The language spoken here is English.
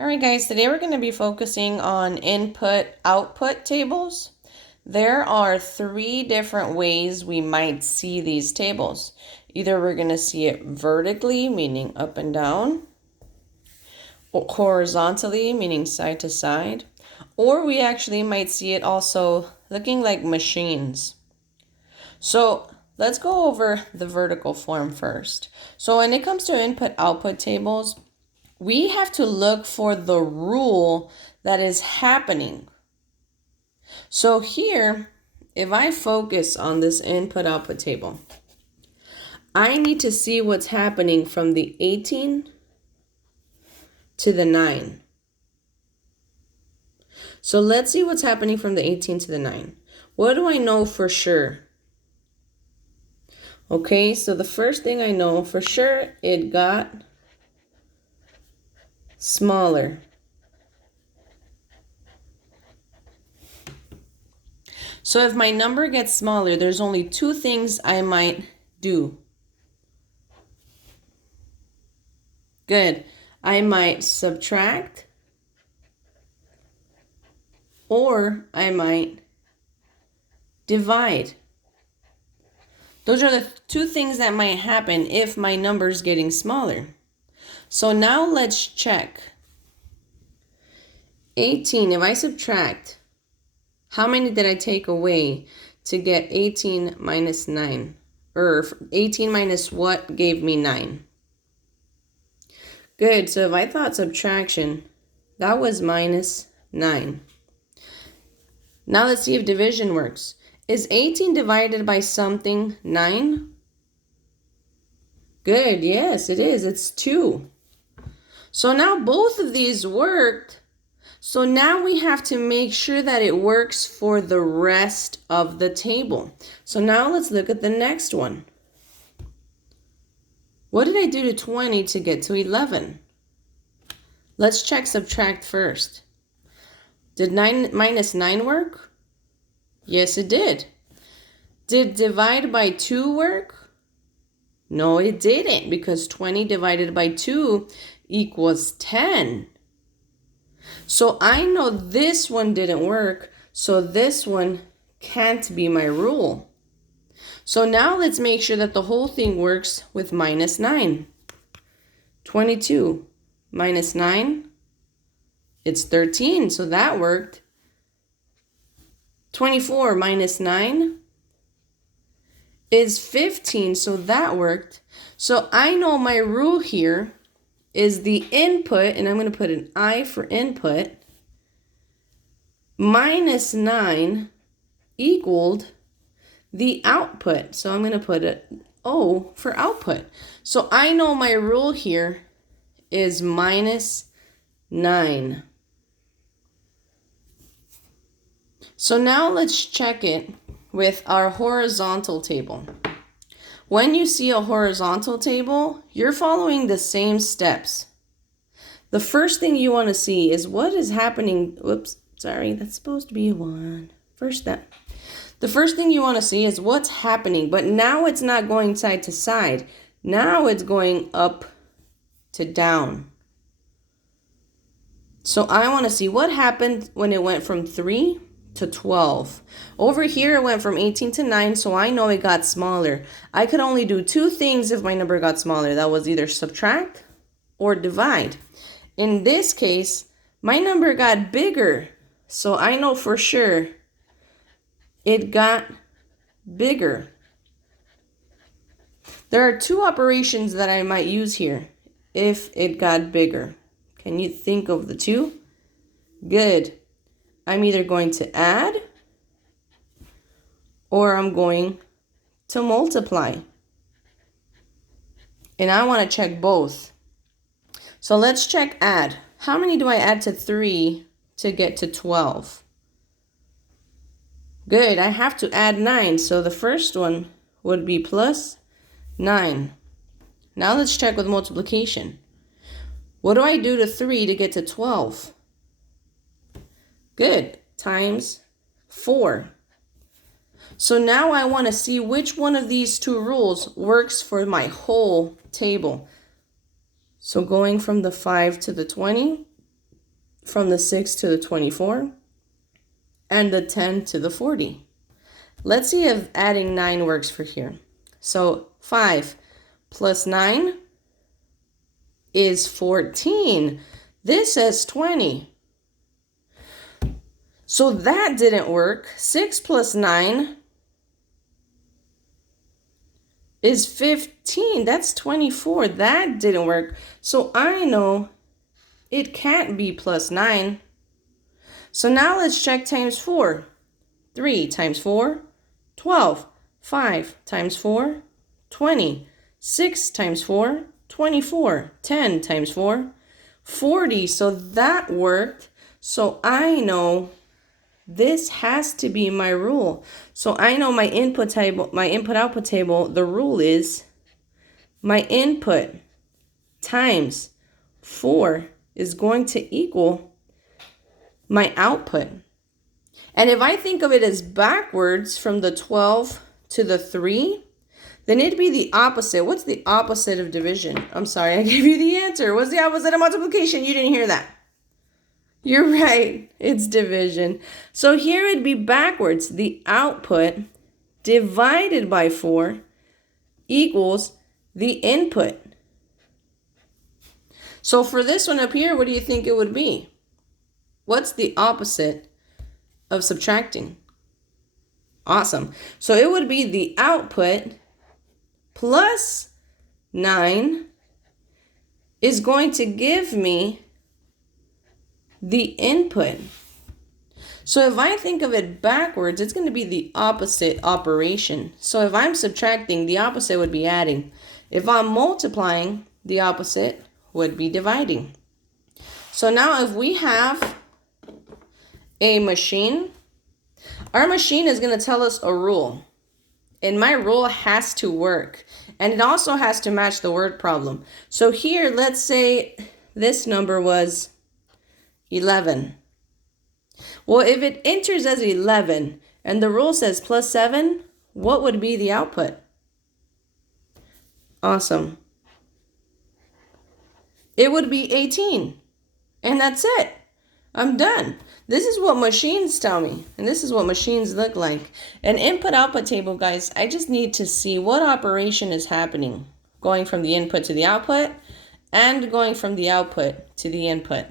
All right, guys, today we're going to be focusing on input-output tables. There are three different ways we might see these tables. Either we're going to see it vertically, meaning up and down, or horizontally, meaning side to side, or we actually might see it also looking like machines. So let's go over the vertical form first. So when it comes to input-output tables, we have to look for the rule that is happening. So here, if I focus on this input-output table, I need to see what's happening from the 18 to the 9. So let's see what's happening from the 18 to the 9. What do I know for sure? Okay, so the first thing I know for sure, it got smaller. So if my number gets smaller, there's only two things I might do. Good. I might subtract, or I might divide. Those are the two things that might happen if my number's getting smaller. So now let's check. 18, if I subtract, how many did I take away to get 18 minus 9? Or 18 minus what gave me 9? Good, so if I thought subtraction, that was minus 9. Now let's see if division works. Is 18 divided by something 9? Good, yes, it is. It's 2. So now both of these worked. So now we have to make sure that it works for the rest of the table. So now let's look at the next one. What did I do to 20 to get to 11? Let's check subtract first. Did 9 minus 9 work? Yes, it did. Did divide by 2 work? No, it didn't, because 20 divided by 2 equals 10. So I know this one didn't work, so this one can't be my rule. So now let's make sure that the whole thing works with minus 9. 22 minus 9, it's 13, so that worked. 24 minus 9 is 15, so that worked. So I know my rule here is the input, and I'm going to put an I for input, minus 9 equaled the output. So I'm going to put an O for output. So I know my rule here is minus 9. So now let's check it with our horizontal table. When you see a horizontal table, you're following the same steps. The first thing you want to see is what is happening. Whoops, sorry, that's supposed to be a 1. First step. The first thing you want to see is what's happening, but now it's not going side to side. Now it's going up to down. So I want to see what happened when it went from 3 to 12. Over here it went from 18 to 9, so I know it got smaller. I could only do two things if my number got smaller. That was either subtract or divide. In this case, my number got bigger, so I know for sure it got bigger. There are two operations that I might use here if it got bigger. Can you think of the two? Good. I'm either going to add or I'm going to multiply. And I want to check both. So let's check add. How many do I add to 3 to get to 12? Good, I have to add 9. So the first one would be plus 9. Now let's check with multiplication. What do I do to 3 to get to 12? Good, times 4. So now I want to see which one of these two rules works for my whole table. So going from the 5 to the 20, from the 6 to the 24 and the 10 to the 40. Let's see if adding 9 works for here. So 5 plus 9 is 14. This says 20. So that didn't work. 6 plus 9 is 15. That's 24. That didn't work. So I know it can't be plus 9. So now let's check times 4. 3 times 4, 12. 5 times 4, 20. 6 times 4, 24. 10 times 4, 40. So that worked. So I know this has to be my rule. So I know my input table, my input output table, the rule is my input times 4 is going to equal my output. And if I think of it as backwards from the 12 to the 3, then it'd be the opposite. What's the opposite of division? I'm sorry, I gave you the answer. What's the opposite of multiplication? You didn't hear that. You're right, it's division. So here it'd be backwards. The output divided by 4 equals the input. So for this one up here, what do you think it would be? What's the opposite of subtracting? Awesome. So it would be the output plus 9 is going to give me the input. So if I think of it backwards, it's going to be the opposite operation. So if I'm subtracting, the opposite would be adding. If I'm multiplying, the opposite would be dividing. So now if we have a machine, our machine is going to tell us a rule. And my rule has to work. And it also has to match the word problem. So here, let's say this number was 11. Well, if it enters as 11 and the rule says plus 7, what would be the output? Awesome. It would be 18. And that's it. I'm done. This is what machines tell me. And this is what machines look like. An input-output table, guys, I just need to see what operation is happening. Going from the input to the output and going from the output to the input.